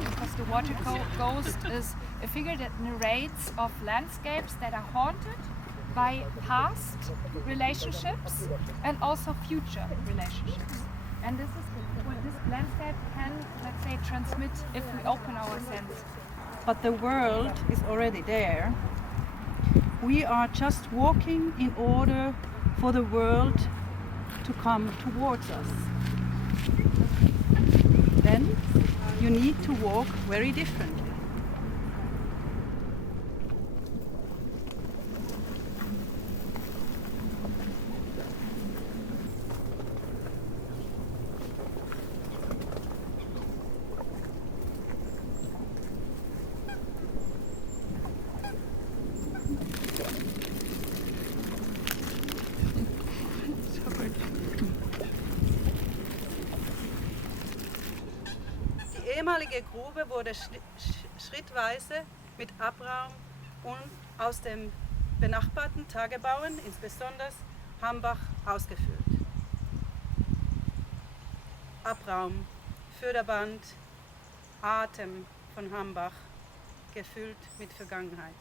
Because the water ghost is a figure that narrates of landscapes that are haunted by past relationships and also future relationships. And this is what this landscape can, let's say, transmit if we open our sense. But the world is already there. We are just walking in order for the world to come towards us. Then you need to walk very differently. Die ehemalige Grube wurde schrittweise mit Abraum und aus dem benachbarten Tagebauen, insbesondere Hambach, ausgeführt. Abraum, Förderband, Atem von Hambach, gefüllt mit Vergangenheit.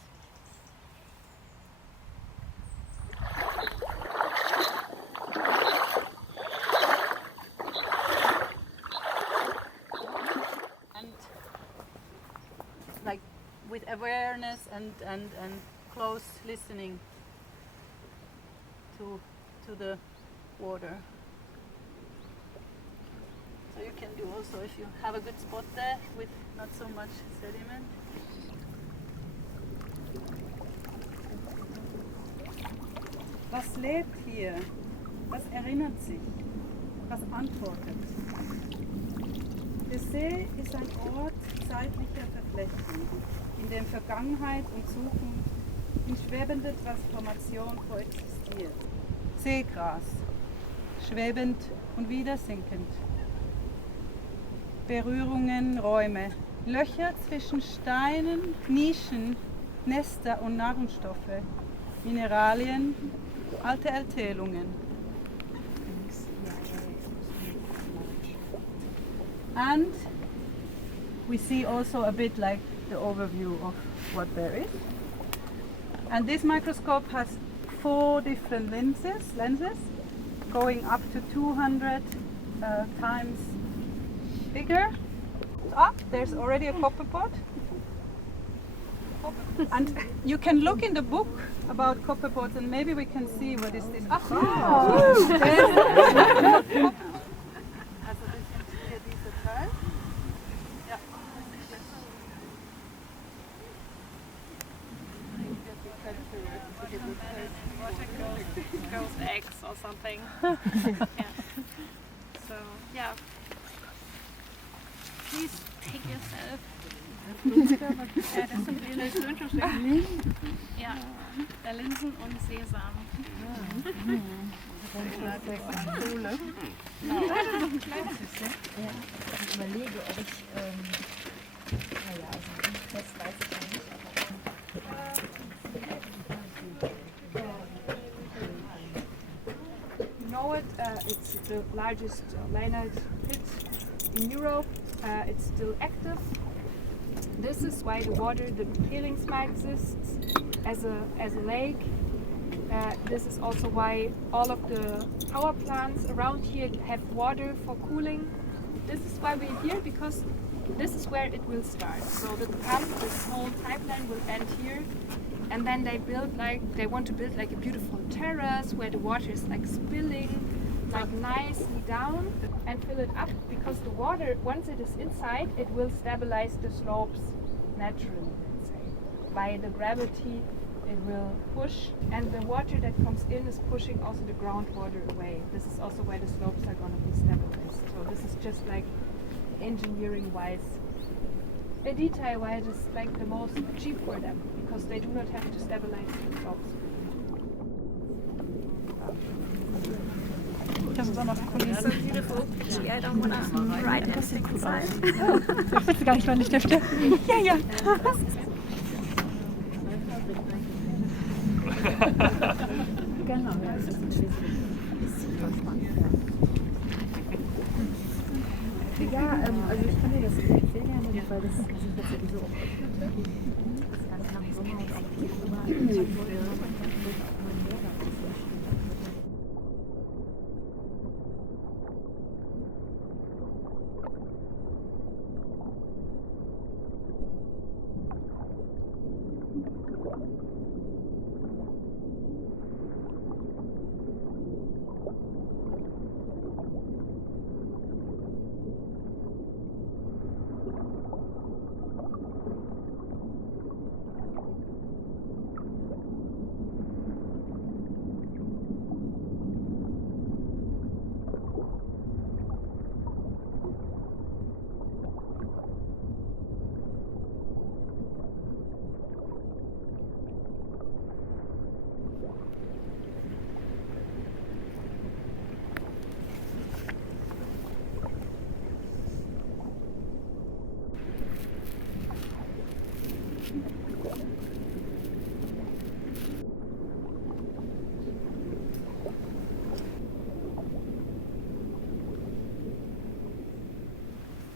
Like with awareness and close listening to the water. So you can do also if you have a good spot there with not so much sediment. Was lebt hier? Was erinnert sich? Was antwortet? Der See ist ein Ort zeitlicher Verflechtung, in dem Vergangenheit und Zukunft in schwebender Transformation koexistiert. Seegras, schwebend und wieder sinkend. Berührungen, Räume, Löcher zwischen Steinen, Nischen, Nester und Nahrungsstoffe, Mineralien, alte Erzählungen. And we see also a bit like the overview of what there is. And this microscope has 4 different lenses going up to 200 times bigger. Ah, there's already a copper pot. And you can look in the book about copper pots and maybe we can see what is this. Ah, Ghost eggs or something. Yeah. So yeah. Please take yourself. Das sind die Linsen. Ja, der Linsen und Sesam. Kohle. Ich überlege, ob ich, naja, also fest weiß ich ja nicht, You know it, it's the largest lignite pit in Europe. It's still active. This is why the water, the Peringsmaar exists as a lake. This is also why all of the power plants around here have water for cooling. This is why we're here, because this is where it will start. So the pump, this whole pipeline will end here, and then they want to build like a beautiful terrace where the water is like spilling like nicely down and fill it up, because the water, once it is inside, it will stabilize the slopes naturally, let's say. By the gravity it will push, and the water that comes in is pushing also the groundwater away. This is also why the slopes are going to be stabilized. So this is just like engineering wise a detail why it is like the most cheap for them, because they do not have to stabilize the slopes. Das ist auch noch It's so beautiful. Actually, I don't want to ride it inside. Ich weiß gar nicht, wann ich der Stift. Ja, ja. Genau, das ist super spannend. Ja, also ich kann dir das sehr gerne, weil das sich tatsächlich so oft öffnete. Das Ganze nach Sommer und eigentlich überall wurde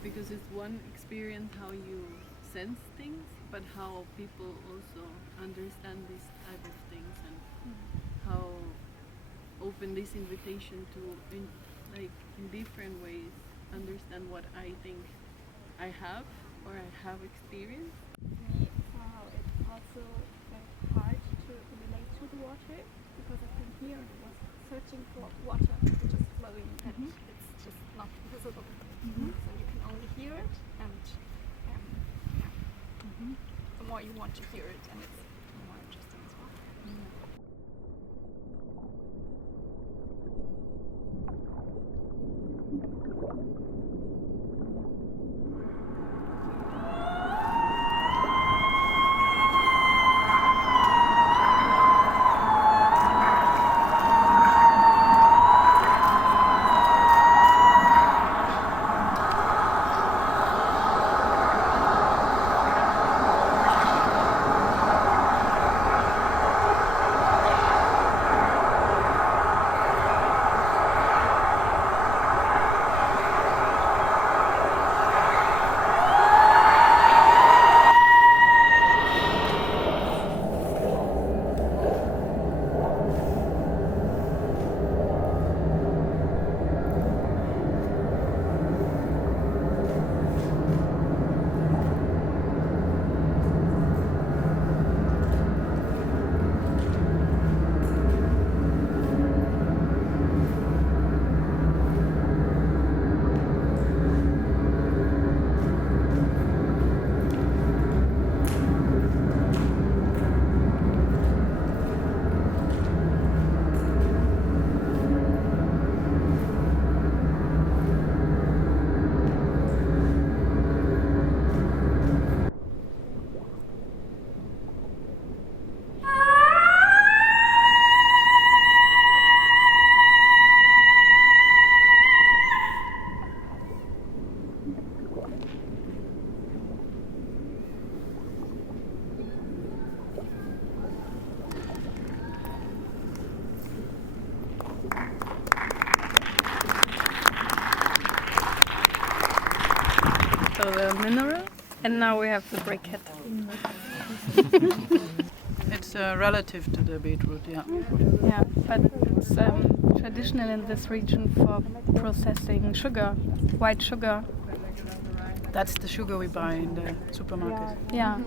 because it's one experience how you sense things, but how people also understand these type of things, and how open this invitation to in different ways understand what I think I have or I have experienced. Me, somehow it's also very hard to relate to the water because I think here I was searching for water which is flowing and it's just not visible. So you can only hear it, and the more you want to hear it, and it's more interesting as well. So the mineral, and now we have the briquette. It's relative to the beetroot, yeah. Yeah, but it's traditional in this region for processing sugar, white sugar. That's the sugar we buy in the supermarket. Yeah,